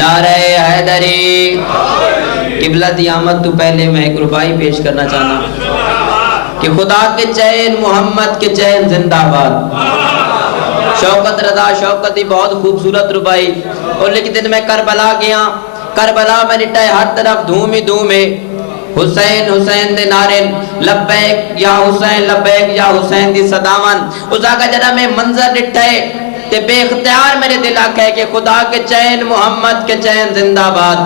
نعرہ حیدری قبلہ دی آمد تو پہلے میں ایک ربائی پیش کرنا چاہتا کہ خدا کے چین محمد کے چین زندہ باد. شوکت رضا شوکت بہت خوبصورت ربائی. اور لیکن دن میں کربلا گیا, کربلا میں نٹائے ہر طرف دھوم ہی دھوم ہے. حسین حسین دے نارن لبیک یا حسین لبیک یا حسین دی صداون. اس آگا جنہ میں منظر نٹائے تے بے اختیار میرے دل آکھے کہ خدا کے چین محمد کے چین زندہ باد,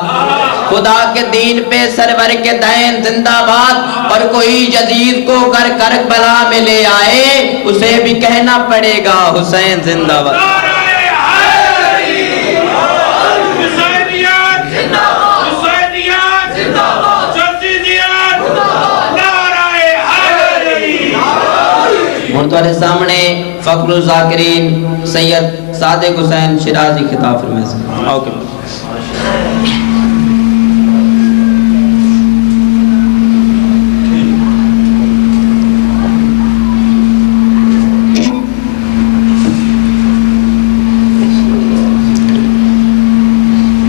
خدا کے دین پہ سرور کے دین زندہ باد. اور کوئی یزید کو گر کربلا میں لے آئے اسے بھی کہنا پڑے گا حسین زندہ باد. اور تمہارے سامنے فخر الذاکرین سید صادق حسین شیرازی خطاب فرمائے سے. اوکے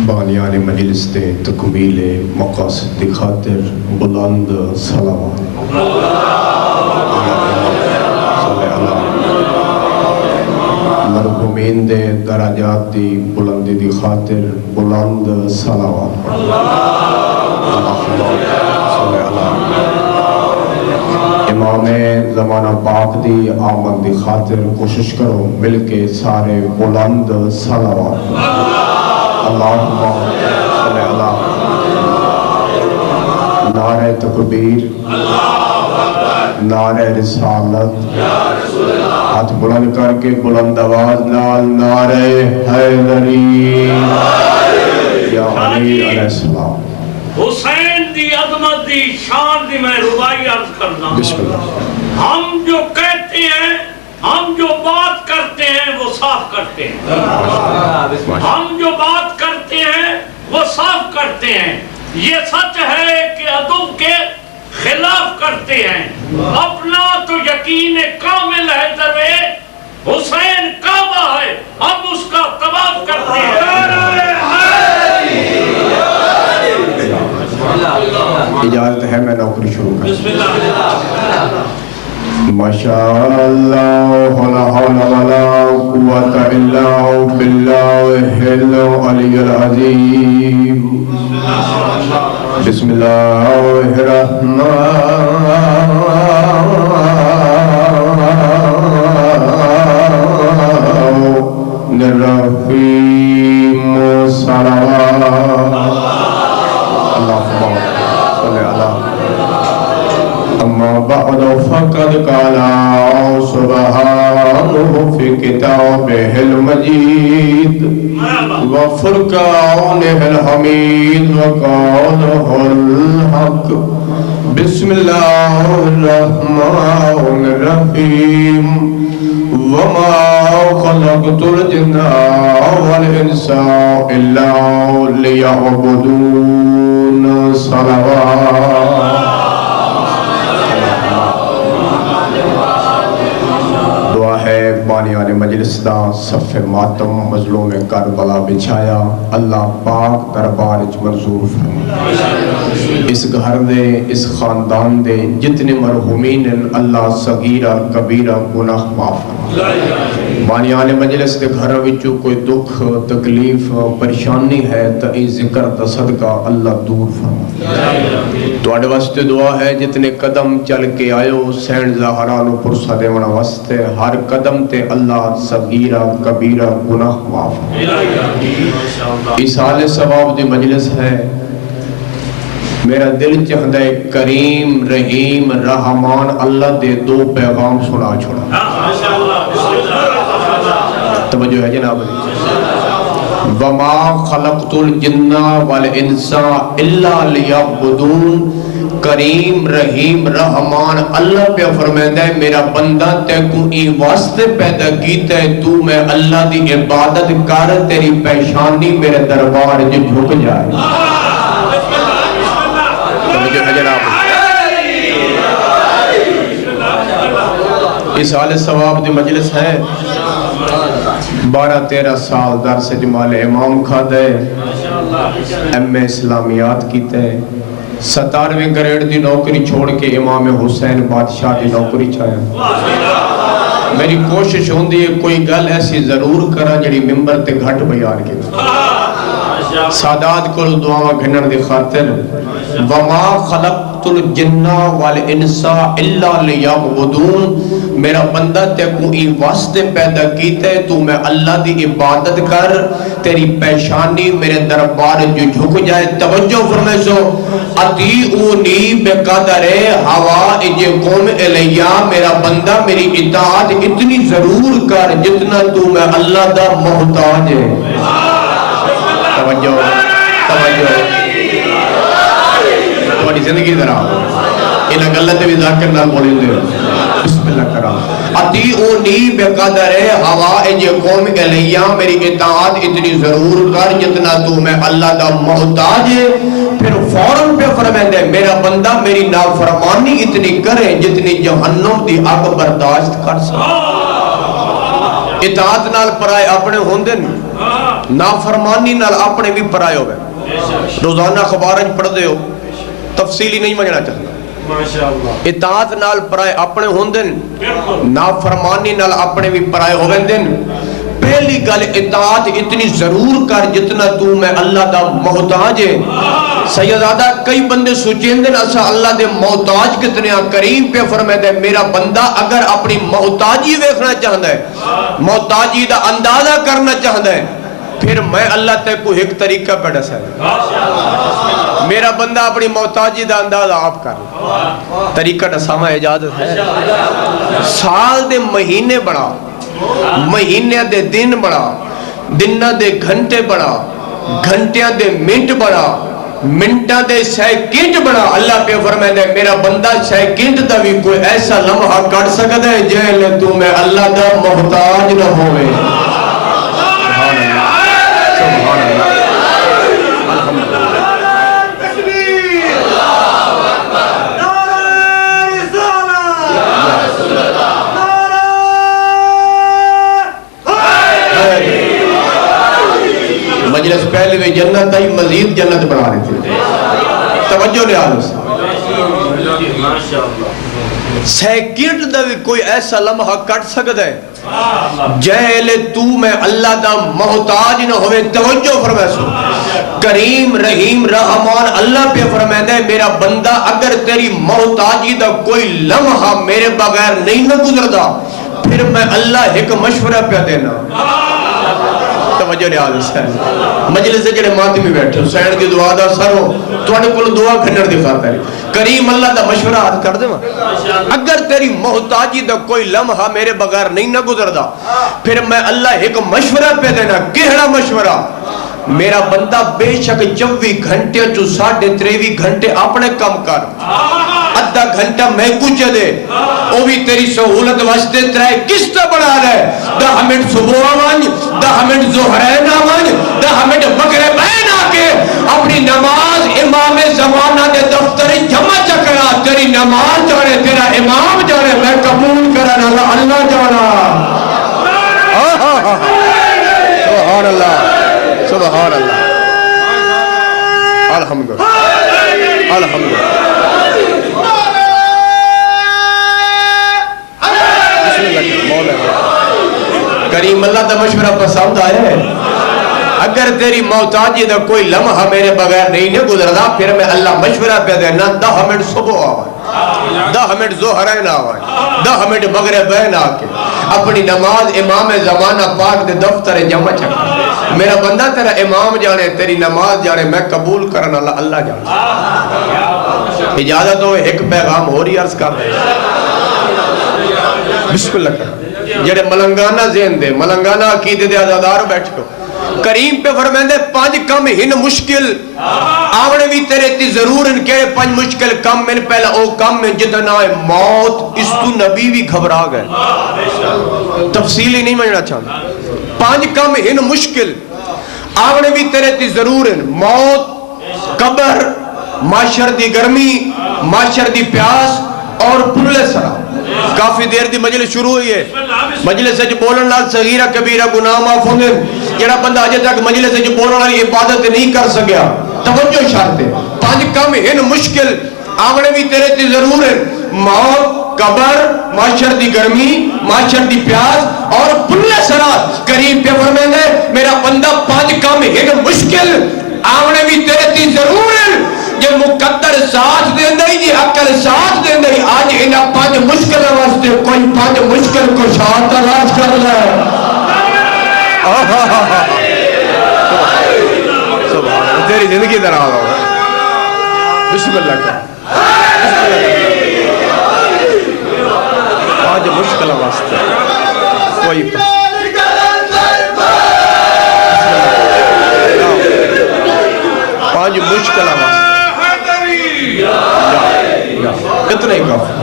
بانیان مجلس دے تکمیل مقاصد دی خاطر بلند صلوات. مرحومین دے درجات دی بلندی دی خاطر بلند صلوات. امام زمانہ پاک دی آمد دی خاطر کوشش کرو مل کے سارے بلند صلوات. اللہم صلی اللہ. نعرہ تکبیر, نعرہ رسالت, ہاتھ بلند کر کے بلند آواز نال نعرہ حیدری یا علی علیہ السلام. حسین دی عظمت دی شان دی میں ربائی عرض کرنا. بسم اللہ. ہم جو کہتے ہیں, ہم جو بات کرتے ہیں وہ صاف کرتے ہیں. ہم جو بات کرتے ہیں وہ صاف کرتے ہیں. یہ سچ ہے کہ عدو کے خلاف کرتے ہیں. اپنا تو یقین کامل ہے در حسین کعبہ ہے, ہم اس کا طواف کرتے ہیں. اجازت ہے میں نوکری شروع کروں. ماشاءاللہ لا حول ولا قوة الا باللہ العلی العظیم. بسم اللہ الرحمن الرحیم. صلوات. اللہم صلی اللہ. اما بعد فقد قال سبحانہ فی کتابہ المجید وفرقانہ الحمید وقولہ الحق. بسم اللہ الرحمن الرحیم. وما خلقت الجن والانس الا لیعبدون. صلوات. بانیان مجلس دا صف ماتم مظلوم کربلا بچھایا اللہ پاک دربار وچ منظور فرما. اس گھر دے اس خاندان دے جتنے مرحومین اللہ صغیرہ کبیرہ گناہ معاف فرما. بانیان مجلس دے گھر وچوں کوئی دکھ تکلیف پریشانی ہے تو ای ذکر دا صدقہ اللہ دور فرما. تواڈے واسطے دعا ہے جتنے قدم چل کے آئو سین زہرا نو پرسا دیونا واسطے ہر قدم تے اللہ صغیرہ کبیرہ گناہ معاف. ایصال ثواب دی مجلس ہے. میرا دل چاہتا ہے کریم رحیم رحمان اللہ دے دو پیغام سنا چھوڑا. توجہ ہے جناب. وما خلقت الجن والانس الا لیعبدون. کریم رحیم رحمان اللہ پہ فرمائندہ ہے میرا بندہ تے کو ای واسطے پیدا کیتا ہے تو میں اللہ دی عبادت کر تیری پیشانی میرے دربار جو جھک جائے. ایصال ثواب دی مجلس ہے. 12-13 سال درس جمال امام کھادے، ایم اے اسلامیات کیتے، 17ویں گریڈ دی نوکری چھوڑ کے امام حسین بادشاہ دی نوکری چاہیا۔ میری کوشش ہوندی ہے کوئی گل ایسی ضرور کرا جڑی ممبر تے گھٹ بیان کی۔ سادات کو دعا گھنن دی خاطر وَمَا خَلَقْتُ الْجِنَّ وَالْإِنسَ إِلَّا لِيَعْبُدُونَ، میرا بندہ تے کو ای واسطے پیدا کیتے تو میں اللہ دی عبادت کر، تیری پیشانی میرے دربار جو جھک جائے۔ توجہ فرمائے سو اطیعونی بقدر حوائجکم الیہ، میرا بندہ میری اطاعت اتنی ضرور کر جتنا تو میں اللہ دا محتاج ہے۔ توجہ توجہ تمہاری زندگی ذرا انہاں گلاں تے بھی ذاکر نال بولیں دے بسم اللہ کرام۔ اطیعونی بقدر حوائجکم الیہ، میری اطاعت اتنی ضرور کر جتنا تو میں اللہ دا محتاج ہے۔ پھر فوراً پہ فرمائے میرا بندہ میری نافرمانی اتنی کرے جتنی جہنم دی آگ برداشت کر سکے۔ اطاعت نال پرائے اپنے ہوندے نہیں، نافرمانی نال اپنے بھی پرائے ہوئے۔ روزانہ خبارج پڑھ دے ہو، تفصیلی نہیں مجھنا چاہتا۔ اطاعت نال پرائے اپنے ہوندے نہیں، نافرمانی نال اپنے بھی پرائے ہوئے دن۔ پہلی گل اطاعت اتنی ضرور کر جتنا تو میں اللہ دا محتاج ہے۔ سیدادہ کئی بندے سوچیں دن اسا اللہ دے محتاج کتنے ہیں۔ کریم پہ فرمائے دے میرا بندہ اگر اپنی محتاجی ویکھنا چاہتا ہے، محتاجی دا اندازہ کرنا چاہتا ہے، پھر میں اللہ تے کو ایک طریقہ پہ ڈسا ہے۔ میرا بندہ اپنی محتاجی دا اندازہ آپ کر، طریقہ ڈساما اجازت ہے۔ سال دے مہینے بڑھا، مہینے دے دن بڑھا، دنہ دے گھنٹے بڑھا، گھنٹیاں دے منٹ بڑھا، منٹاں دے سیکنڈ بڑھا۔ اللہ پہ فرمائے دے میرا بندہ سیکنڈ دا بھی کوئی ایسا لمحہ کٹ سکتا ہے جیلے تو میں اللہ دا محتاج نہ ہوئے۔ سبحان اللہ، الحمدللہ۔ مجلس پہلے بھی جنت آئی، مزید جنت بنا رہے تھے۔ توجہ لے آلو سے سیکنڈ دا بھی کوئی ایسا لمحہ کٹ سکتا ہے جیلے تو میں اللہ دا محتاج نہ ہوئے۔ توجہ فرمائے سو کریم رحیم رحمان اللہ پہ فرمائے دے میرا بندہ اگر تیری محتاجی دا کوئی لمحہ میرے بغیر نہیں نہ گزردا، پھر میں اللہ ایک مشورہ پہ دینا۔ توجہ لے آلو سے مجلس سے جڑے ماتمی بیٹھے حسین کی دعا دا سر ہو توڑے کل دعا کھنڈر دی خاطر ہے۔ کریم اللہ دا مشورہ آج کر دے اگر تیری محتاجی دا کوئی لمحہ میرے بغیر نہیں نہ گزر دا، پھر میں اللہ ایک مشورہ پہ دینا۔ کہڑا مشورہ؟ میرا بندہ بے شک 24 گھنٹے جو 23.5 گھنٹے اپنے کم کر، ادھا گھنٹہ میں کچھ دے، وہ بھی تیری سہولت واسطے ترائے کس طرح بڑھا رہے۔ 10 منٹ صبح آوانج، 10 منٹ ظہرین آوانج، 10 منٹ مغربین آکے اپنی نماز امام زمانہ دے دفتر جمع چکرا۔ تیری نماز جانے، تیرا امام جانے، میں قبول کرنا اللہ جانا۔ سبحان اللہ، سبحان اللہ، الحمدللہ، الحمدللہ۔ کریم اللہ دا مشورہ پسند آیا ہے۔ اگر تیری محتاجی دا کوئی لمحہ میرے بغیر نہیں گزردا، پھر میں اللہ مشورہ پہ دینا 10 منٹ صبح آوائے، 10 منٹ ظہرین آوائے، 10 منٹ مغربین آکے اپنی نماز امام زمانہ پاک دے دفتر جمع چکا۔ میرا بندہ تیرا امام جانے، تیری نماز جانے، میں قبول کرنا اللہ جانے۔ اجازت ہو ایک پیغام ہو رہی عرض کر رہے بسم اللہ کر جڑے ملنگانہ ذہن دے، ملنگانہ عقیدے دے آزادار بیٹھو۔ کریم پہ فرمائیں دے 5 کم ہن مشکل آونے بھی تیرے تی ضرور ان کے 5 مشکل کم من پہلا او کم من جتنا ہے موت۔ اس تو نبی بھی گھبرا گئے، تفصیلی نہیں مجھنا چاہتا۔ 5 کم ہن مشکل آونے بھی تیرے تی ضرور ان موت، قبر، معاشر دی گرمی، معاشر دی پیاس، اور پلے سرا کافی دیر دی مجلس شروع ہوئی ہے مجلس جو بولن لال صغیرہ کبیرہ گناہ معاف ہوں گے جڑا بندہ اجے تک مجلس جو بولن والی عبادت نہیں کر سکیا توجہ شرط ہے پانچ کام ان مشکل آگنے بھی تیرے تی ضرور ہے موت قبر معاشر دی گرمی معاشر دی پیاس اور پلے سرات قریب پہ فرمائیں گے میرا بندہ پانچ کام ان مشکل آگنے بھی تیرے تی ضرور ہے یہ مقدر ساتھ دیں دیں یہ عقل ساتھ دیں دیں آج انہا پانچ مشکل واسطے کوئی پانچ مشکل کو شاہ تلاش کر لے سبحان تیری زندگی در آگا بسم اللہ کا پانچ مشکل واسطے کوئی پانچ مشکل واسطے اتنے ہی کافی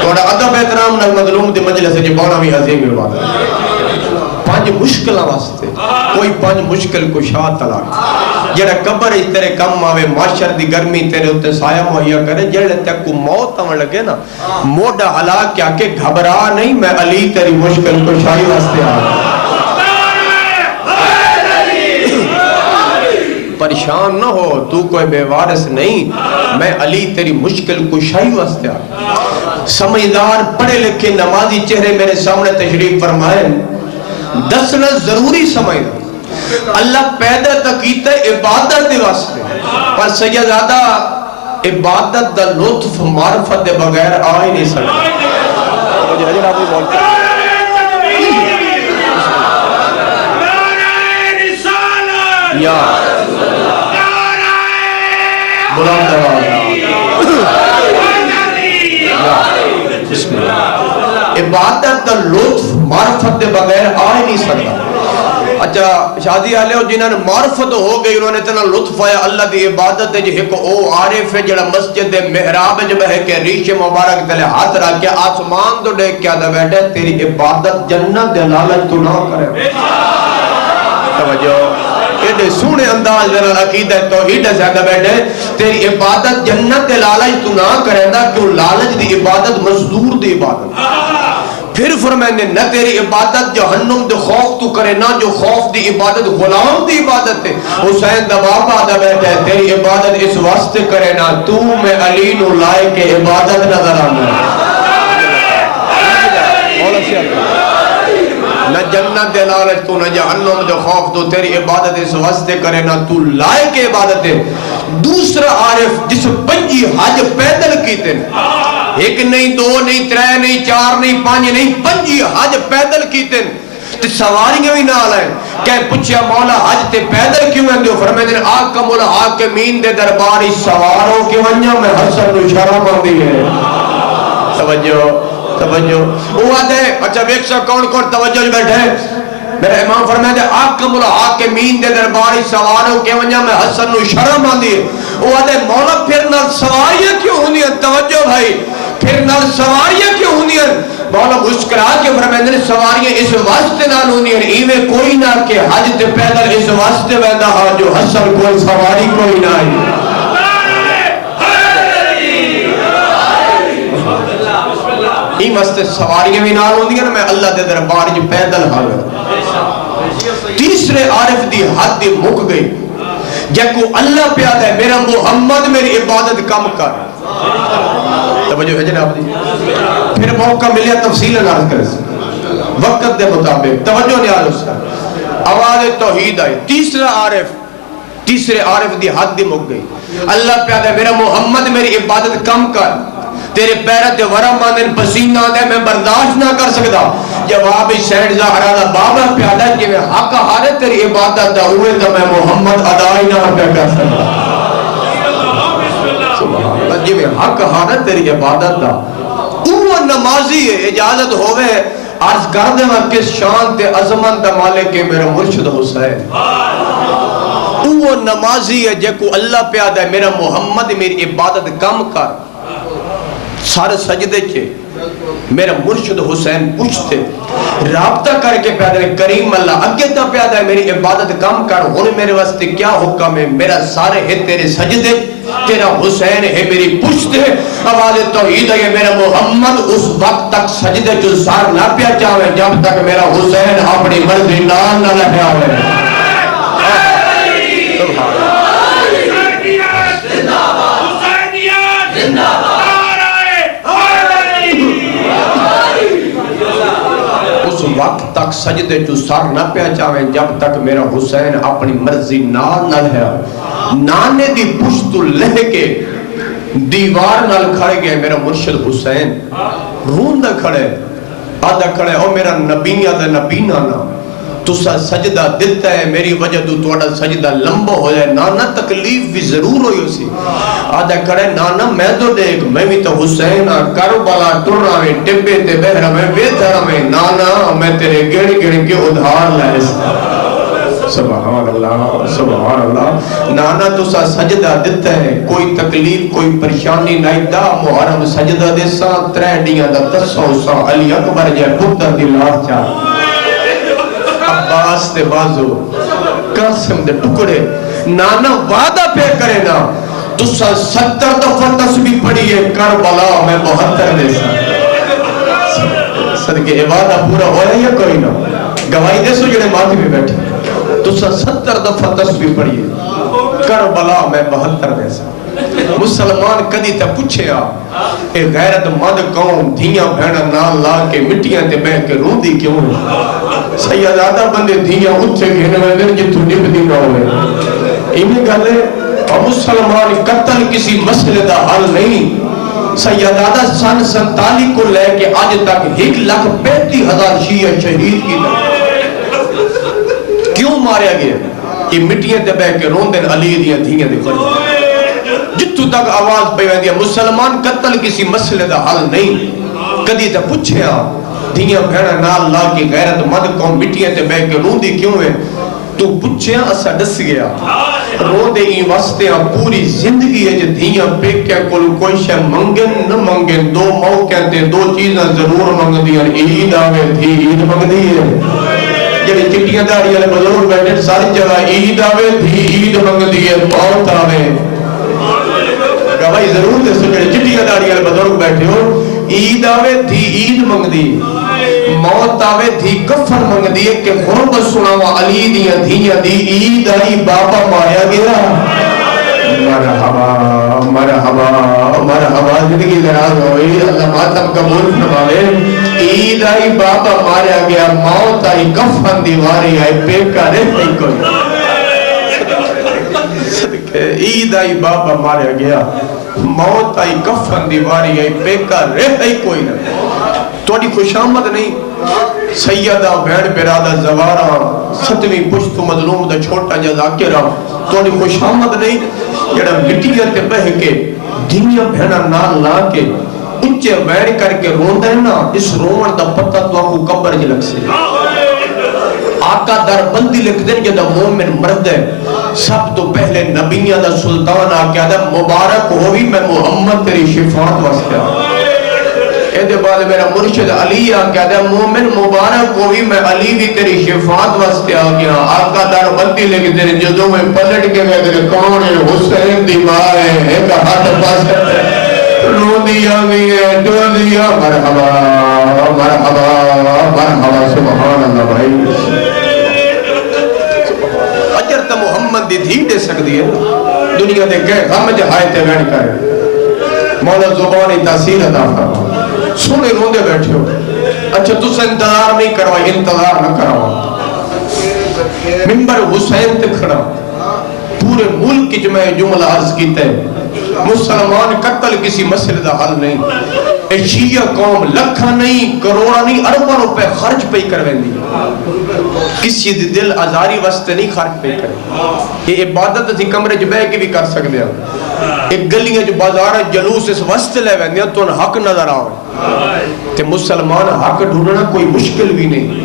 توڑا ادب احترام نہ مظلوم دی مجلس جو بولا بھی عظیم بات پانچ مشکل واسطے کوئی پانچ مشکل کو شاہ طلاق جڑا قبر اس تیرے کم آوے معاشر دی گرمی تیرے ہوتے سایہ مہیا کرے جڑے تک کو موت آن لگے نا موڈا حلا کیا کہ گھبرا نہیں میں علی تیری مشکل کو شاہی واسطے آ پریشان نہ ہو تو کوئی بے وارث نہیں میں علی تیری مشکل کشائی واسطے آ سمجھدار پڑھے لکھے نمازی چہرے میرے سامنے تشریف فرمائے دسنا ضروری سمجھدار اللہ پیدا تکیتا عبادت دے واسطے پر سیدادہ عبادت دا لطف معرفت دے بغیر آ ہی نہیں سکتا مجھے حجر آپ بھی بولتے ہیں یا بلند عبادت دا لطف معرفت دے بغیر آ ہی نہیں سکتا اچھا شادی آلے ہو جنہاں نے معرفت ہو گئی انہوں نے اتنا لطف آیا اللہ دی عبادت دے جو ایک او عارف ہے جڑا مسجد دے محراب جو بہے کہ ریش مبارک تلے ہاتھ رکھ کے آسمان تو دیکھ کیا دا بیٹھے تیری عبادت جنت دے لالچ تو نہ کرے توجہ ایڈے سونے انداز جنہاں عقیدہ توحید زیادہ بیٹھے تیری عبادت جنت دے لالچ تو نہ کرے دا کیوں لالچ دی عبادت مزدور دی عبادت پھر فرمائیں نے نہ تیری عبادت جہنم دے خوف تو کرے نہ جو خوف دی عبادت غلام دی عبادت ہے حسین دباب آدھا بیٹھے ہے تیری عبادت اس واسطے کرے نہ تو میں علی نو لائے کہ عبادت نظر آنا نہ جنت دے لالچ تو نہ جہنم دے خوف تو تیری عبادت اس واسطے کرے نہ تو لائے کہ عبادت ہے دوسرا عارف جس پنجی حج پیدل کیتے ایک نہیں دو نہیں ترے نہیں چار نہیں پانچ نہیں پنجی حج پیدل کیتے تے سواریاں بھی نہ آلائیں کہ پوچھیا مولا حج تے پیدل کیوں ہیں دیو فرمائے دن آگ کا مولا حاکمین دے درباری سواروں کی ونجا میں حسن و شرم آدھی ہے توجہ وہ آدھے اچھا بیک سا کون کون توجہ بیٹھے میرے امام فرمائے دے آکم الحاکمین دے درباری سواروں کے ونجا میں حسن و شرم آدھی ہے وہ آدھے مولا پھر نال سواریاں کیوں ہوں ہیں توجہ بھائی پھر نال سواریاں کیوں ہوں ہیں مولا مسکرا کے فرمائے دے سواریاں اس واسطے نال ہوں ہیں ایوے کوئی نہ کہ حج تے پیدل اس واسطے ویندہ ہاں جو حسن کوئی سواری کوئی نہ ہے ہی مستے سواریاں بھی نال ہوں ہیں میں اللہ دے دربار جو پیدل حاضر تیسرے عارف دی حد دی مک گئی جب کو اللہ پیاد ہے میرا محمد میری عبادت کم کر توجہ ہے جناب دی پھر موقع ملیا تفصیل عرض کرے وقت دے مطابق توجہ نیاز اس کا آواز توحید آئی تیسرے عارف دی حد دی مک گئی اللہ پیاد ہے میرا محمد میری عبادت کم کر تیرے پیرت ورم آدھن پسینہ دے میں برداشت نہ کر سکتا جواب سینڈ زہرہ دا بابا پیادا کہ میں حق ہارے تیری عبادت دا ہوئے تو میں محمد ادائی نہ پہ کر سکتا جی میں حق ہارے تیری عبادت دا وہ نمازی ہے اجازت ہوئے عرض کر دے میں کس شان تے عظمت دا مالک ہے میرا مرشد حسین وہ نمازی ہے جے کو اللہ پیادا ہے میرا محمد میری عبادت کم کر سارے سجدے چھے میرا مرشد حسین پوچھتے رابطہ کر کے پیدا ہے کریم اللہ اگے تا پیدا ہے میری عبادت کم کر ہونے میرے واسطے کیا حکم ہے میرا سارے ہے تیرے سجدے تیرا حسین ہے میری پشت ہے آواز توحید ہے میرا محمد اس وقت تک سجدے جو سار نہ پیا چاہے جب تک میرا حسین اپنی مرضی نام نہ لہیا ہوئے اس وقت تک سجدے جو سار نہ پیا چاہے جب تک میرا حسین اپنی مرضی نام نہ لہیا نانے دی پشت لہ کے دیوار نال کھڑے گئے میرا مرشد حسین روندہ کھڑے آدھا کھڑے او میرا نبی آدھا نبی نانا تسا سجدہ دیتا ہے میری وجہ تو توڑا سجدہ لمبا ہو جائے نانا تکلیف بھی ضرور ہوئی اسی آدھا کھڑے نانا میں تو دیکھ میں بھی تو حسین کربلا ٹر رہے ٹبے تے بہرہ میں بیتھا رہے نانا میں تیرے گڑ گڑ کے ادھار لائے سبحان اللہ نانا تسا سجدہ دیتا ہے کوئی تکلیف کوئی پریشانی نہیں دا محرم سجدہ دے سان تریڈیاں دا تسو سا علی اکبر جائے پتر دی لاس چاہ عباس دے بازو قاسم دے ٹکڑے نانا وعدہ پہ کرے نا تسا 70 دفعہ تسبیح پڑھی ہے کربلا میں 72 دے سا صدقے عبادہ پورا ہو رہا ہے یا کوئی نا گواہی دے سو جڑے ماتھی پہ بیٹھے تسا 70 دفعہ تسبیح پڑھیے کربلا میں 72 دے سا مسلمان کدی تے پوچھے اے غیرت مند قوم دھیاں بہنا نال لا کے مٹیاں تے بہ کے روندی کیوں سیدادہ بندے دھیاں اٹھے گھنے میں دن جتو نب دی نہ ہوئے انہیں گلے اور مسلمان قتل کسی مسئلے دا حل نہیں سیدادہ سن 47 کو لے کے آج تک 1,35,000 شیعہ شہید کی کیوں ماریا گیا کہ مٹیاں تے بہ کے روندن علی دیاں دھیاں دے فرد جتو تک آواز پہ دیا مسلمان قتل کسی مسئلے دا حل نہیں کدی تے پوچھے دھیاں بھیڑا نال لا کی غیرت مند قوم مٹیاں تے بہ کے روندی کیوں ہے تو پوچھے اسا ڈس گیا رو دے ہی واسطے پوری زندگی ہے جو دھیاں پیکیا کوئی شے منگن نہ منگن دو موقع تے دو چیزاں ضرور منگ دیاں عید آوے تھی عید منگ دی ہے جب چٹیاں داری والے بزرگ بیٹھے ساری جگہ عید آوے تھی عید منگ دی ہے موت آوے گواہی ضرور دے سکے چٹیاں داری والے بزرگ بیٹھے ہو عید آوے تھی عید منگ دی موت آوے تھی کفن منگ دیئے کہ غرب سناوا علی دیاں دھیاں دی عید آئی بابا ماریا گیا مرحبا مرحبا مرحبا زندگی دراز ہوئی اللہ ماتم قبول فرماوے عید آئی بابا ماریا گیا موت آئی کفن دیواری آئی پیکا رہتی کوئی عید آئی بابا ماریا گیا موت آئی کفن دیواری آئی پیکا رہتی کوئی نہ توڑی خوش آمد نہیں سیدہ بین برادہ زوارہ 7ویں پشت مظلوم دا چھوٹا جزاکرہ توڑی خوش آمد نہیں جڑا مٹیاں تے بہ کے دنیا بہنا نال لا کے اچھے وین کر کے رون دے نا اس رون دا پتہ تو آکو قبر جی لگ سے آقا در بندی لکھ دیں جدہ مومن مرد ہے سب تو پہلے نبیہ دا سلطان آکیا دا مبارک ہوئی میں محمد تیری شفاعت واسطہ اے بعد میرا مرشد علی آکیا دا مومن مبارک ہوئی میں علی بھی تیری شفاعت واسطے آگیا آقا در بندی لکھ دیں جدوں میں پلٹ کے میں تیرے کون ہے حسین دی ماں ہے ایک ہاتھ پاس کرتے رو دیا ہے دو دیا مرحبا مرحبا مرحبا سبحان اللہ بھائی اجر تا محمد دی دھی دے سکتی ہے دنیا دے گئے غم جہائے تے گھڑ کر مولا زبانی تاثیر ادا فرما سونے روندے بیٹھے ہو اچھا تُس انتظار نہیں کروا انتظار نہ کروا منبر حسین تے کھڑا پورے ملک جو میں جملہ عرض کیتا ہے مسلمان قتل کسی مسئلہ دا حل نہیں اے شیعہ قوم لکھا نہیں کروڑا نہیں اربا روپے خرچ پہ کرویں دی کسی دل ازاری واسطے نہیں خرچ پہ کرے یہ عبادت تھی کمرے جو بے کے بھی کر سکتے ہیں ایک گلیاں جو بازار جلوس اس واسطے لے ویندے ہیں تو ان حق نظر آئے کہ مسلمان حق ڈھونڈنا کوئی مشکل بھی نہیں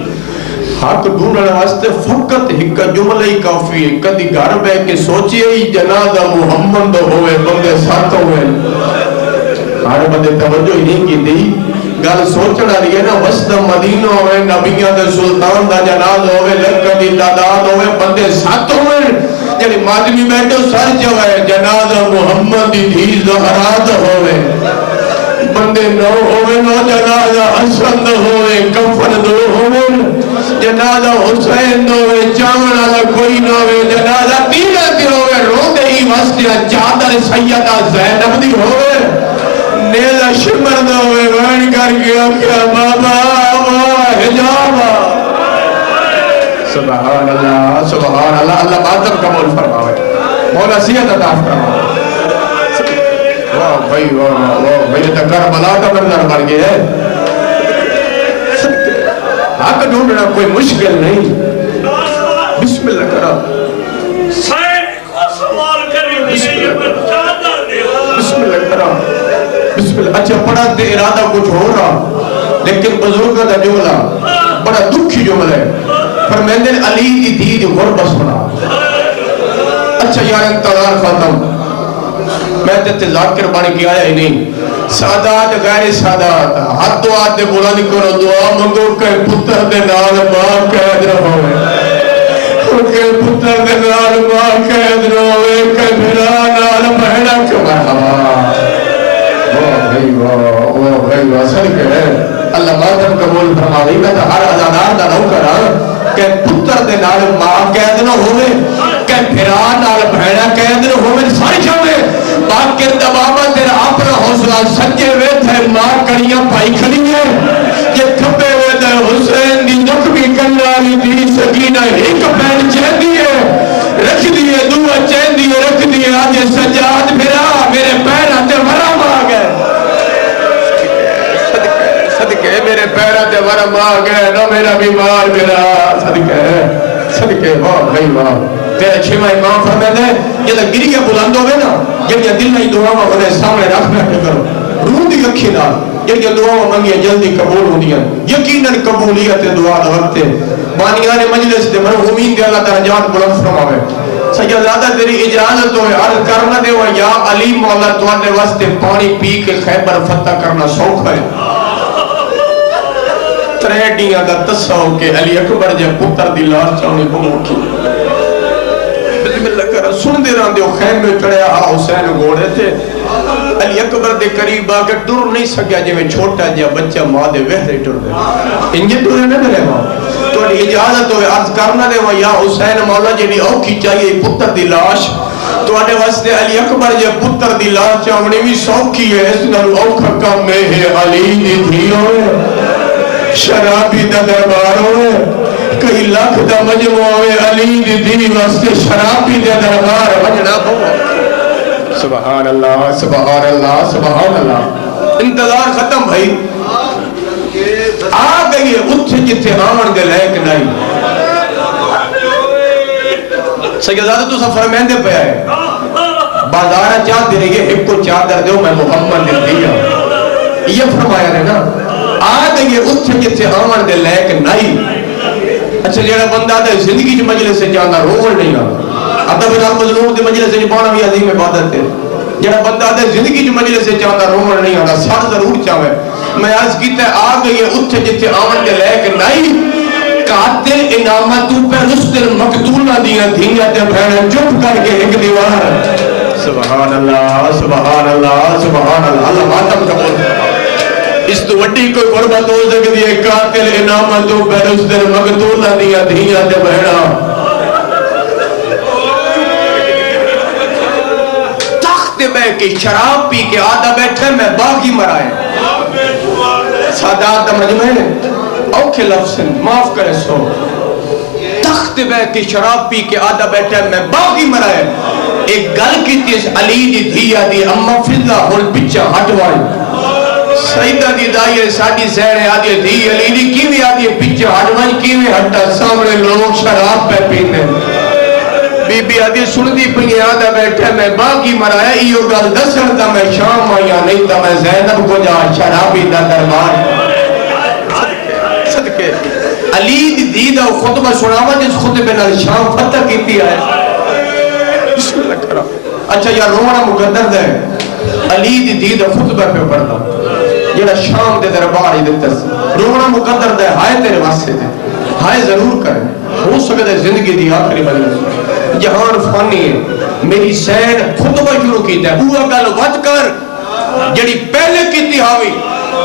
حق ڈھونڈنا واسطے فقط ایک جملہ ہی کافی ہے کدی گھر بے کے سوچئے ہی جنازہ محمد ہوئے بندے ساتھ ہوئے ہر بندے توجہ ہی نہیں کی دی گل سوچنا رہی ہے نا وسط مدینہ ہوئے نبیوں دے سلطان دا جناز ہوئے لڑکا دی تعداد ہوئے بندے سات ہوئے یعنی مادمی بیٹھو سر جو ہے جناز محمد دی دھی زہرا دا ہوئے بندے نو ہوئے نو جناز حسن ہوئے کفن دو ہوئے جنازہ حسین ہوئے چاونا دا کوئی نہ ہوئے جنازہ تیرہ دی ہوئے رو دے ہی واسطے چادر سیدہ زینب دی ہوئے نیلہ شمر دا ہوئے وین کر گیا کیا بابا حجابا سبحان اللہ اللہ ماتم قبول فرماوے مولا سیدہ داف فرماوے واہ بھائی تا کربلا کا منظر بن گیا ہے حق ڈھونڈنا کوئی مشکل نہیں بسم اللہ کرا سین کو سوال کریں گے بسم اللہ کرا بسم اللہ اچھا پڑھا تے ارادہ کچھ ہو رہا لیکن بزرگوں کا جملہ بڑا دکھی جملہ ہے فرمیندے علی دی دید غربہ سنا اچھا یار انتظار ختم میں تے ذاکر بانی کی آیا ہی نہیں سادات غیر سادات ہاتھ دعا دے بلند کرو دعا منگو کہ پتر دے نال ماں قید رہوے کہ پتر دے نال ماں قید رہوے کہ بھرا نال بہنا کہ مرحبا واہ بھائی واہ صدقے اللہ ماتم قبول فرماوے میں تو ہر ازادار دا نو کرا کہ پتر دے نال ماں قید نہ ہوئے کہ بھرا نال بہنا قید نہ ہوئے ساری جاوے باقر دبابا تیرا اپنا حوصلہ سجے ہوئے تھے ماں کڑیاں پائی کھڑی ہیں یہ کھپے ہوئے تھے حسین دی نقبی کنالی دی سکینہ ایک پین چین دیئے رکھ دیئے دعا چین دیئے رکھ دیئے آج سجاد بھرا میرے پیر آتے ورم آگئے صدقے میرے پیر آتے ورم آگئے نہ میرا بیمار بھرا صدقے واہ بھائی واہ تیرے چھوائے امام فرمائے دے یہ تو گریہ بلند ہوئے نا یہ دل نہیں دعاواں انہیں سامنے رکھ بیٹھے کرو روح دی اکھی نہ یہ دعاواں منگی جلدی قبول ہو دیا یقیناً قبولیت دعا وقت بانیان مجلس دے مرحومین دے اللہ درجات بلند فرماوے سیدزادہ تیری اجازت ہوئے عرض کرنا دے ہوئے یا علی مولا توانے واسطے پانی پی کے خیبر فتح کرنا سوکھ ہے تریڈیاں دا تساؤ کہ علی اکبر جے پتر دی لاش چاہنے بمو کی سن دے رہاں دے وہ خیم میں چڑھے آ حسین گوڑے تھے علی اکبر دے قریب آگے ڈر نہیں سکیا جی میں چھوٹا جا بچہ ماں دے وحدے ڈر دے انجھے ڈرے نہ ملے ماں تو علی اجازت ہوئے عرض کرنا دے یا حسین مولا جنہی اوکھی چاہیے پتر دی لاش تو آنے واسطے علی اکبر جے پتر دی لاش چاہنے بھی سوکھی ہے اس نرو اوکھا کم میں ہے علی دی دھی ہوئے شرابی دا دربار ہوئے کئی لاکھ دا مجموع ہوئے علی دی دی واسطے شرابی دے دربار وجنا ہوا سبحان اللہ سبحان اللہ سبحان اللہ انتظار ختم بھائی آ گئی ہے اتھے جتھے آمن دے لائق نہیں سیدزادہ تو سفر میں دے پہ آئے بازارہ چاہ دے رہی ہے ایک کو چادر دے میں محمد دے دیا یہ فرمایا رہے نا آ گئی ہے اتھے جتھے آمن دے لائق نہیں اچھا جیڑا بندہ دے زندگی جو مجلس سے جانا روغن نہیں گا ادب نال مظلوم دے مجلس سے پانا بھی عظیم عبادت ہے جیڑا بندہ دے زندگی جو مجلس سے جانا روغن نہیں گا ساتھ ضرور چاہوے میں عرض کیتا ہے آ گئی ہے اتھے جتھے آمن دے لائق نہیں قاتل انامتوں پہ رسل مقتولہ دیا دھینیا تے بھیڑے چپ کر کے ایک دیوار سبحان اللہ سبحان اللہ سبحان اللہ اللہ ماتم قبول اس تو وڈی کوئی قربت ہو سکتی ہے قاتل انامتوں پہ رسل مقتولہ دیا دھینیا تے بھیڑا تخت بے کے شراب پی کے آدھا بیٹھے میں باغی مرائے سادات مجمع ہے اوکھے لفظ معاف کرے سو تخت بے کی شراب پی کے آدھا بیٹھا میں باغی مرائے ایک گل کی تیس علی دی دھیا دی اما فضلہ ہل پچھا ہٹوائی سیدہ دی دائیے ساڑی سیڑے آدھے دھی علی دی کیویں آدھے پچھا ہٹوائی کیویں ہٹا سامنے لوگ شراب پہ پیتے بی بی آدھے سن دی پنی آدھا بیٹھا میں باغی مرائے ایو گل دسر دا میں شام آیا نہیں تا میں زینب کو جا شرابی دا دربار علی دی دیدہ و خطبہ سناوا جس خطبہ نال شام فتح کیتی ہے بسم اللہ کرا اچھا یا رونا مقدر دے علی دی دیدہ خطبہ پہ پڑھتا جڑا شام دے دربار ہی دیتا سی رونا مقدر دے ہائے تیرے واسطے دے ہائے ضرور کریں ہو سکتے زندگی دی آخری بلی جہان فانی ہے میری سیر خطبہ شروع کیتا ہے وہ گل وچ کر جڑی پہلے کیتی ہاوی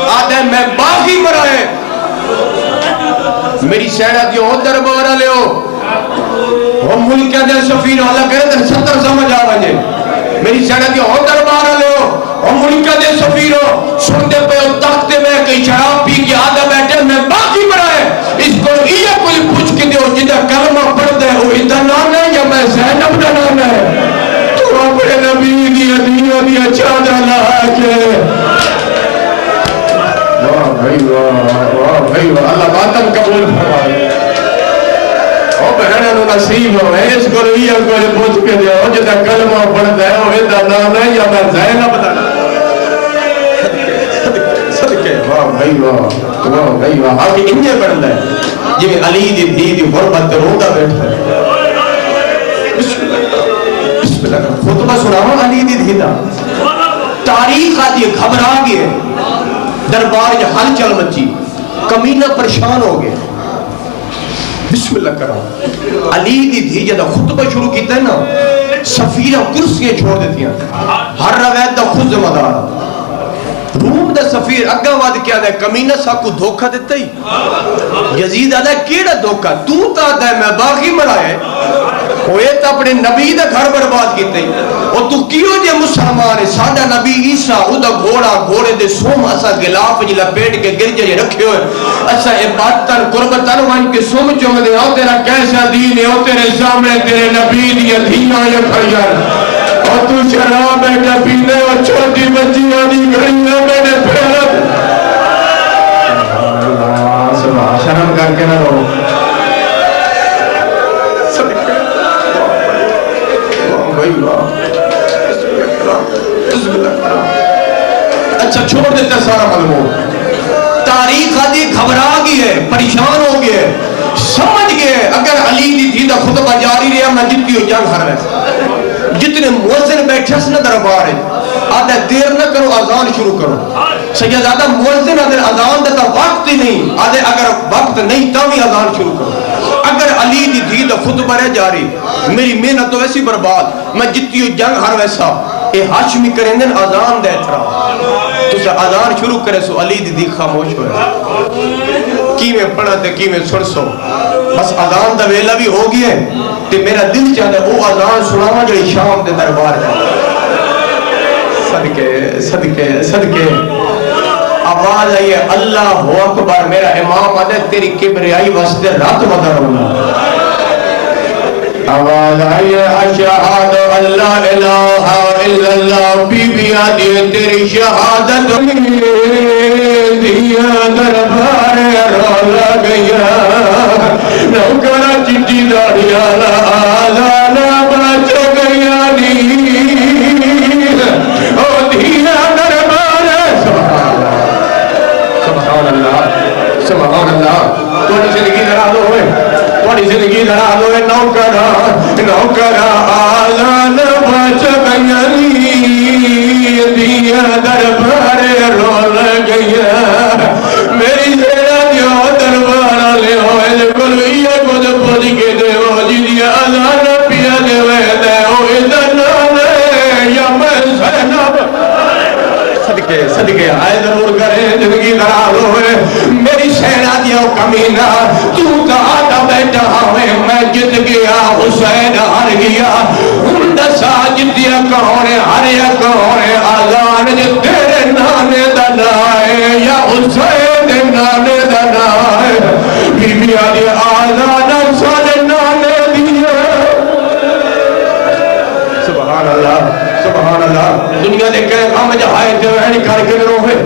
آدھے میں باغی مرائے میری سیرہ دیو دربارہ لے ہو وہ ملکہ دے سفیر والا کرے تو 70 سمجھ آوانجے میری سیرہ دیو دربارہ لے ہو وہ ملکہ دے سفیر ہو سنتے پہ ہو تختے میں کئی شراب پی کے آدھا بیٹھے میں باقی مرائے اس کو یہ کوئی پوچھ کے دیو جدہ کلمہ پڑھ دے وہ ادھا نام ہے یا میں زینب دا نام ہے تو اپنے نبی دیا چادر لہا کے واہ بھائی واہ اللہ باتم قبول فرمائے او بہنہ نو نصیب ہو اس کو یہ کوئی پوچھ کے دیا ہو جدہ کلمہ پڑھتا ہے وہ ادھا نام ہے یا میں زینب دا نام صدقے واہ بھائی واہ آگے انجے پڑھتا ہے جی علی دی دی غربت روندہ بیٹھا ہے بسم اللہ خطبہ سناؤں علی دی دا تاریخ آتی گھبرا گئے دربار جو حل چل مچی کمینہ پریشان ہو گئے بسم اللہ کرو علی دی جدہ خطبہ شروع کیتا ہے نا سفیرہ کرسیاں چھوڑ دیتی ہیں ہر روایت دا خود ذمہ دار روم دا سفیر اگا واد کیا دے کمینہ سا کو دھوکہ دیتا ہی یزید آدھا کیڑا دھوکہ تو تا دے میں باغی مرائے ہوئے تا اپنے نبی دا گھر برباد کیتے ہی اور تو کیوں جے مسلمان ہے سادہ نبی عیسیٰ او دا گھوڑے دے سوم اسا گلاف جی لپیٹ کے گرجے جے رکھے ہوئے اسا عبادتاً قربتاً وان کے سوم چوم دے او تیرا کیسا دین ہے او تیرے سامنے تیرے نبی دیا دھینا یا کھڑیار اور تو شراب ہے کہ پینے اور چھوٹی بچیاں دی گھڑیاں میں نے پھیرت سبحان شرم کر کے نہ رہو اچھا چھوڑ دیتا سارا معلوم تاریخ آدھی گھبرا گئی ہے پریشان ہو گئے سمجھ گئے اگر علی دی تھی خطبہ جاری رہا میں جتنی ہو جنگ ہر ویسے جتنے موزن بیٹھے اس نے دربار ہے آدھے دیر نہ کرو آزان شروع کرو سیدادہ موزن آدھے آزان دیتا وقت ہی نہیں آدھے اگر وقت نہیں تاوی آزان شروع کرو اگر علی دی دھی دا خطبہ رہ جاری میری محنت تو ویسی برباد میں جتنی ہو جنگ ہر ویسا اے ہاشمی کریں دن آزان دے اترا تو سے آزان شروع کرے سو علی دی دھی خاموش ہوئے کی میں پڑھا تے کی میں سن سو بس آزان دا ویلہ بھی ہو گیا ہے تے میرا دل چاہتا ہے وہ آزان سناوا جو شام دے دربار ہے صدقے آواز آئی ہے اللہ اکبر میرا امام آدھے تیری کبریائی واسطے رات بدر ہونا آواز آئی ہے اشہاد اللہ الہ الا اللہ بی بی آدھے تیری شہادت دیا دربار رولا گیا نوکرہ چٹی داریا آزانا بچ گیا سبحان اللہ توڑی زندگی لڑا دو ہوئے توڑی زندگی لڑا دو ہوئے نوکرہ آزان بچ گئی دیا دربار رول گیا میری زیرہ دیو دربار لے ہوئے کلویہ کو دے پوچھ کے دے ہو جی دیا آزان پیا دے ہوئے دے ہوئے دنانے یا میں سینب صدقے آئے ضرور کریں زندگی خراب ہوئے میری شہرہ دیو کمینہ تو کا آتا بیٹھا ہوئے میں جت گیا حسین ہر گیا ہندسا جتیا کہونے ہر یا کہونے آزان جو تیرے نانے دنائے یا حسین نانے دنائے بی بی آدھی آزان سارے نانے دیا سبحان اللہ دنیا دے کہے غم جہائے دیوہنی کر کے روحے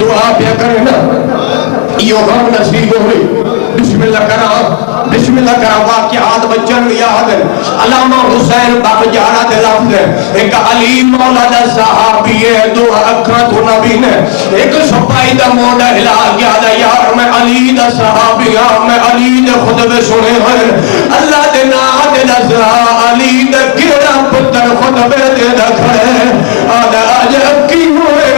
دعا پیا کرے نا یہ غم نصیب ہوئی بسم اللہ کرا واقعات بچن یاد ہے علامہ حسین باق جارہ دے لفظ ہے ایک علی مولا دا صحابی ہے دو اکھاں تو نبی نے ایک سپائی دا مولا ہلا گیا دا یار میں علی دا صحابی ہاں میں علی دا خطبے سنے ہوئے اللہ دے نا دے نظرہ علی دا گرہ پتر خطبے دے دا کھڑے آدھا عجب کی ہوئے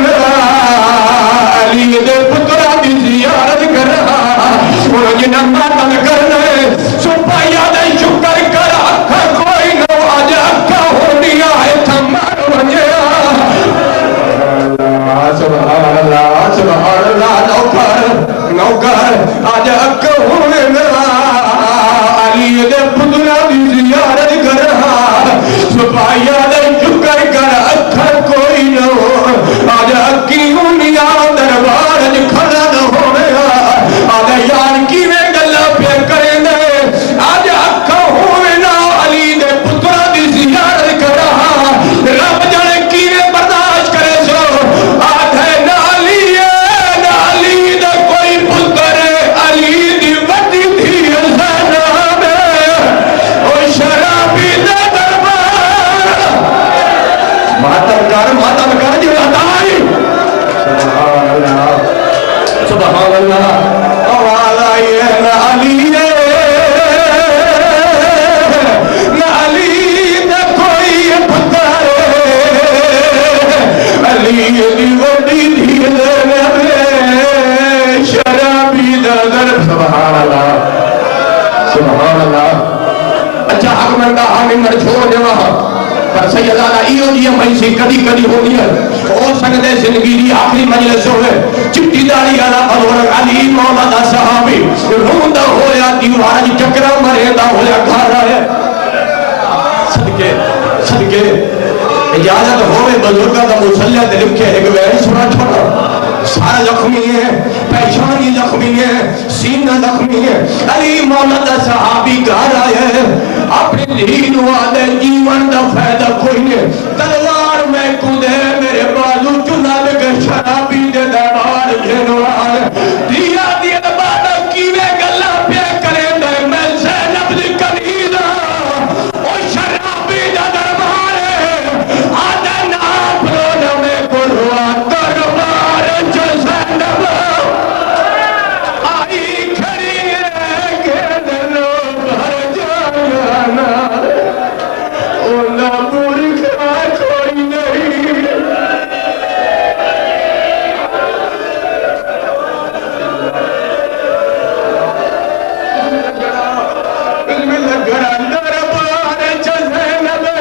گھر ماتم کر جو عطائی سبحان اللہ سبحان اللہ آواز آئی ہے نہ علی ہے نہ علی نہ کوئی پتر علی دی وڈی دھیل شرابی نظر سبحان اللہ سبحان اللہ اچھا حق مندہ آمین مر چھوڑ دے وہاں پر سیدانہ ایو جی ہم ایسی کدی کدی ہو گئی ہے اور سکتے زندگی دی آخری مجلس ہوئے چٹی داری آنا بلورک علی مولا دا صحابی روندہ ہویا دیوارا جی چکرہ مرہندہ ہویا گھر آیا صدقے صدقے اجازت ہوئے بزرگا دا مسلح دلم کے ایک ویری سنا چھوڑا سارا زخمی ہے پیشانی زخمی ہے سینہ زخمی ہے علی مولا دا صحابی گھر آیا ہے اپنے دین والے جیون دا فائدہ کوئی نہیں تلوار میں کودے میرے بازو چنا لگے شرابی دے دربار جنوار دیا دیا بادا کیوے گلہ پہ کرے دے میں زینب دی کنیدہ او شرابی دے دربار آدھے نام رونا میں قروا دربار جو زینب آئی کھڑی ہے کہ دلو بھر جانا اولا برکھا کوئی نہیں علم لگرا دربار جو زینب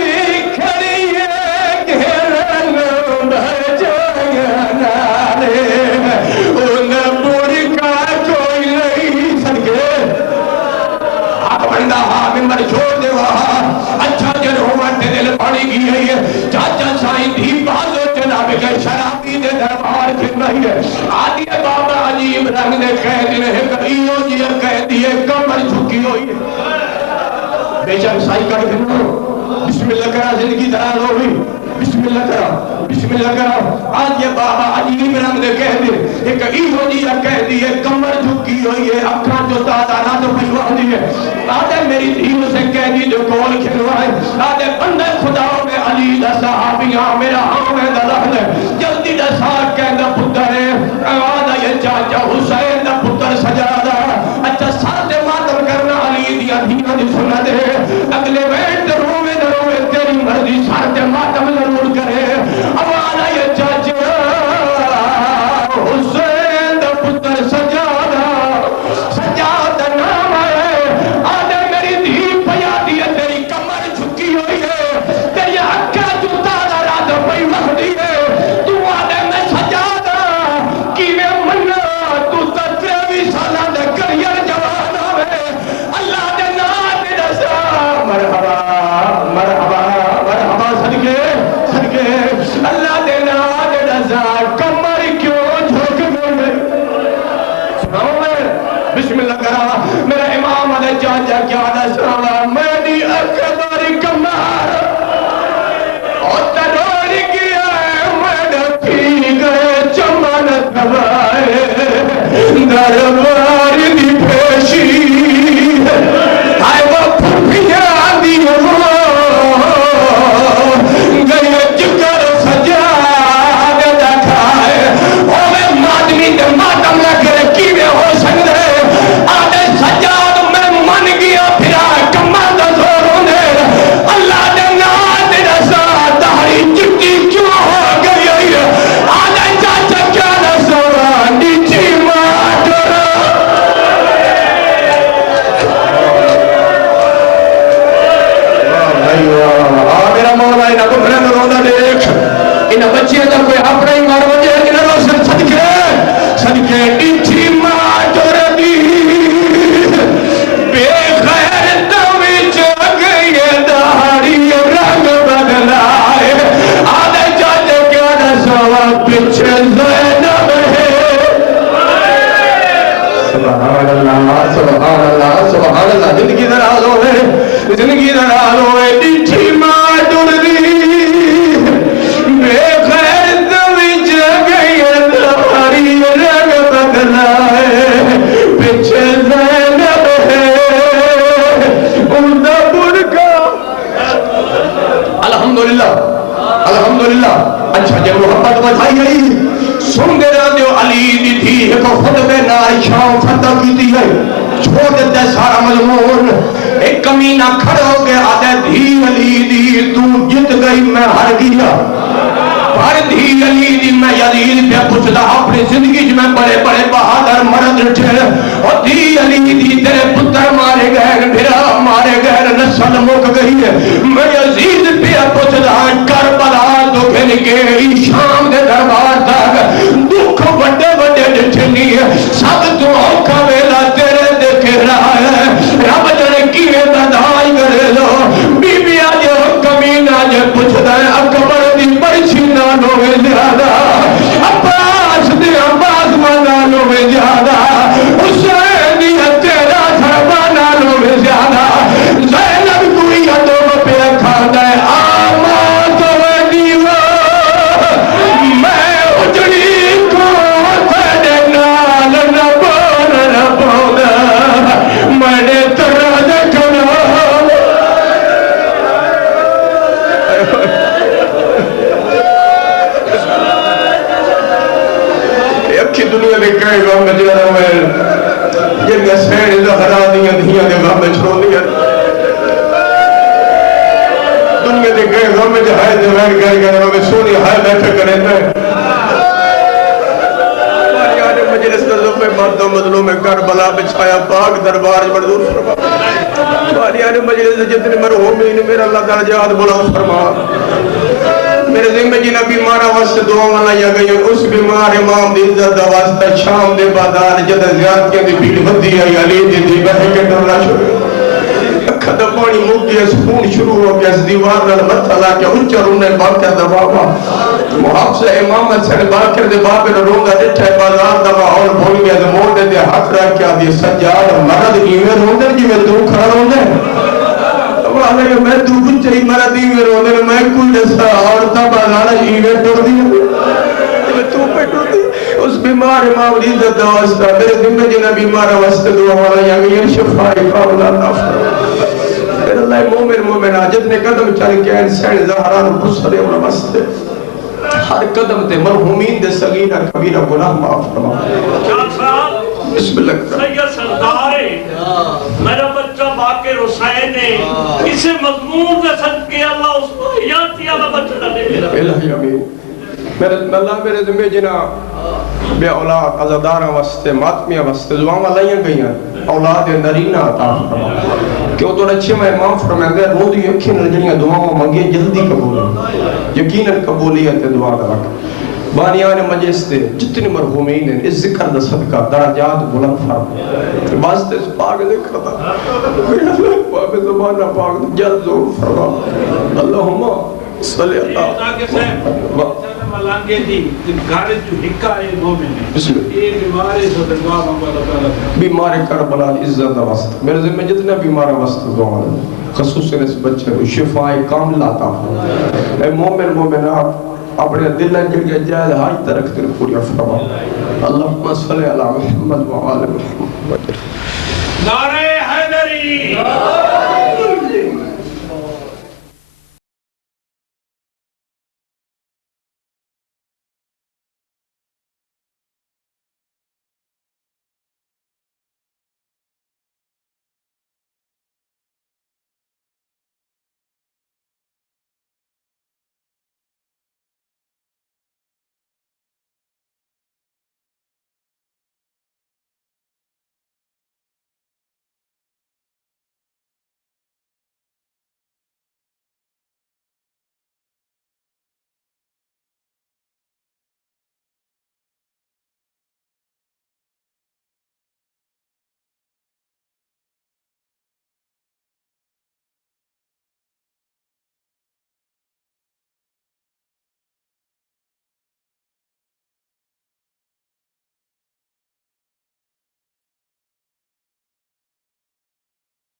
آئی کھڑی ہے کہ دلو بھر جانا اولا برکھا کوئی نہیں صدقے بندہ ممبر چھوڑ دے وہاں اچھا جن ہوا دل پڑی گئی ہے چاچا سائیں دی بازو جناب کے شرابی دے دربار کے نہیں ہے آدھی بابا عجیب رنگ نے کہہ دے رہے کئیوں جی کہہ دیئے کمر جھکی ہوئی ہے بے شک سائی کر دنو بسم اللہ کرا زندگی دراز ہوئی بسم اللہ کرا بسم اللہ کرا آج یہ بابا عجیب رنگ نے کہہ دے ایک ایہو جی کہہ دیئے کمر جھکی ہوئی ہے اکھاں جو دادا نہ تو پیوا دیئے آدھے میری دھیل سے کہہ دی جو کول کھلوائے آدھے بندے خدا میں علی دا صحابیاں میرا ہمیں دا لحن ہے جلدی دا ساتھ کہہ دا پتر ہے آدھا یہ چاچا حسین دا پتر سجادہ اچھا ساتھ ماتم کرنا علی دیا دھینا دی سنت ہے اگلے بیٹ روے تیری مرضی ساتھ ماتم ضرور کرے آدھا یہ چاچا حسین دا پتر سجادہ سجادہ نام ہے آدھے میری دھیل پیا دیا تیری کمر جھکی ہوئی ہے تیری اکھا جو تالا رات پئی مہدی ہے تو آدھے میں سجادہ کی میں منہ تو تتریوی سالہ دے کریر جوانا ہے اللہ دے نام دسا مرحبا مرحبا مرحبا صدقے صدقے اللہ دے نام دسا کمر کیوں جھک گئے سناؤ میں بسم اللہ کرا میرا امام علیہ چاچا کیا دسا میری اکبر کمار اور تروڑ گیا میں ڈکی گئے چمن دبائے دربار دی پیشی آئے وہ پھپیاں دی وہ گئے جگر سجا دے دکھائے اوے مادمی دے ماتم لگ رکھی میں ہو سکتے آدھے سجاد میں من گیا پھرا کمہ دا زوروں دے اللہ دے نام دے رسا دہری چکی کیوں ہو گئی ہے آدھے چاچا کیا رسا نیچی ماتر میرا مولا انہا کو بھرن روندہ دیکھ انہا بچیاں جب کوئی اپنا ہی مار بجے انہا روشن صدقے صدقے نیچی ماتر دی بے خیر دوی چاگئی دہاری رنگ بدلائے آدھے چاچے کیا نسوا پچھے زینب ہے سبحان اللہ سبحان اللہ سبحان اللہ زندگی دراز ہوئے زندگی دراز ہوئے نیچی ماتر دی بے خیر دوی چاگئی دہاری رنگ بدلائے پچھے زینب ہے اندہ برکا ہے چھوڑ دیتا ہے سارا مضمون ایک کمینہ کھڑے ہو کے آدھے دھی علی دی تو جت گئی میں ہار گیا پر دھی علی دی میں یزید پہ پوچھتا اپنی زندگی میں بڑے بڑے بہادر مرد اٹھے اور دھی علی دی تیرے پتر مارے گئے بھرا مارے گئے نسل مک گئی ہے میں یزید پہ پوچھتا کربلا تو گھن کے شام دے دربار تک دکھ بڑے بڑے ڈٹھنی ہے سب تو اوکھا ویلا تیرے دیکھ رہا ہے رب جنے کیے بدائی کرے لو بی بی آجے کمینہ جے پوچھتا ہے اکبر دی برچی نانوں میں زیادہ عباس دی عباس منانوں میں زیادہ حسین دی تیرا سربا نانوں میں زیادہ زینب کوئی ادو پہ کھانا ہے آمان تو دیوا میں اجڑی کو تیرے نال نبون نبودا میں نے ترہ دیکھنا اکھی دنیا نے کہے گا میں جانا میں جن میں سین زہرا دیا دھیاں دے گا میں چھوڑ دیا دنیا نے کہے گا میں جہاں جوائن کر گیا میں سونی ہائے بیٹھے کرے تھے باریان مجلس نظر میں مردوں مظلوم میں کربلا بچھایا پاک دربار منظور فرما باریان مجلس جتنے مرحومین میرا اللہ درجات بلند فرما میرے ذمہ جنہ بیمارہ واسطے دعا والا یا گئی اس بیمار امام دی عزت دا واسطہ شام دے بادار جدہ زیادتیاں دی بھیڑ بدھی آئی علی دی دی بہے کے ڈرنا شروع کھدا پانی موک گیا سکون شروع ہو گیا اس دیوار نال متھا لا کے اچھا رونے باکر دا بابا محافظہ امامت سے باکر دے بابے نے رونگا ڈٹھے بازار دا ماحول بھول گیا دے موڑے دے ہاتھ رکھ کیا دی سجاد مرد ایویں روندے جی میں تو کھڑا روندے والے میں تو کچھ ہی مرا دی میں رونے میں کوئی جیسا اور تب آنا ایویں ٹوڑ دیا میں تو پہ ٹوڑ دی اس بیمار امام دی عزت دا واسطہ میرے ذمہ جنہ بیمار واسطہ دعا والا یا گئی شفائی قابلہ تافر میرے اللہ مومن مومن آجت نے قدم چل کے انسان زہران بسرے اور واسطے ہر قدم تے مرحومین دے صغیرہ کبیرہ گناہ معاف فرما بسم اللہ سید سردار میرا بچہ باقر حسین ہے اسے مضمون دے صدقے اللہ اس کو یادی اللہ بچہ لے میرا الہی امین میرے اللہ میرے ذمہ جنا بے اولاد عزادارہ واسطے ماتمیہ واسطے دعاں لائیں گئیاں اولاد نرینہ عطا فرما کیوں تو اچھے میں امام فرمائیں گے رو دی یقین رجنیاں دعاں مانگے جلدی قبول ہے یقیناً قبولیت دعا درک بانیان مجلس دے جتنے مرحومین ہیں اس ذکر دا صدقہ درجات بلند فرما واسطے اس پاک ذکر دا پاک زبانہ پاک جلد زور فرما اللہم صلی اللہ ملانگے دی گھر جو حکا ہے مومن ہے یہ بیمارے سے دعا مانگا تعالی بیمار کربلا عزت دا واسطہ میرے ذمہ جتنا بیمار واسطہ دعا خصوصاً اس بچے کو شفاء کامل عطا فرما اے مومن مومنات اپنے دل جڑے جائز حاج ترک کر پوری فرما اللہم صلی علی محمد و آل محمد نعرہ حیدری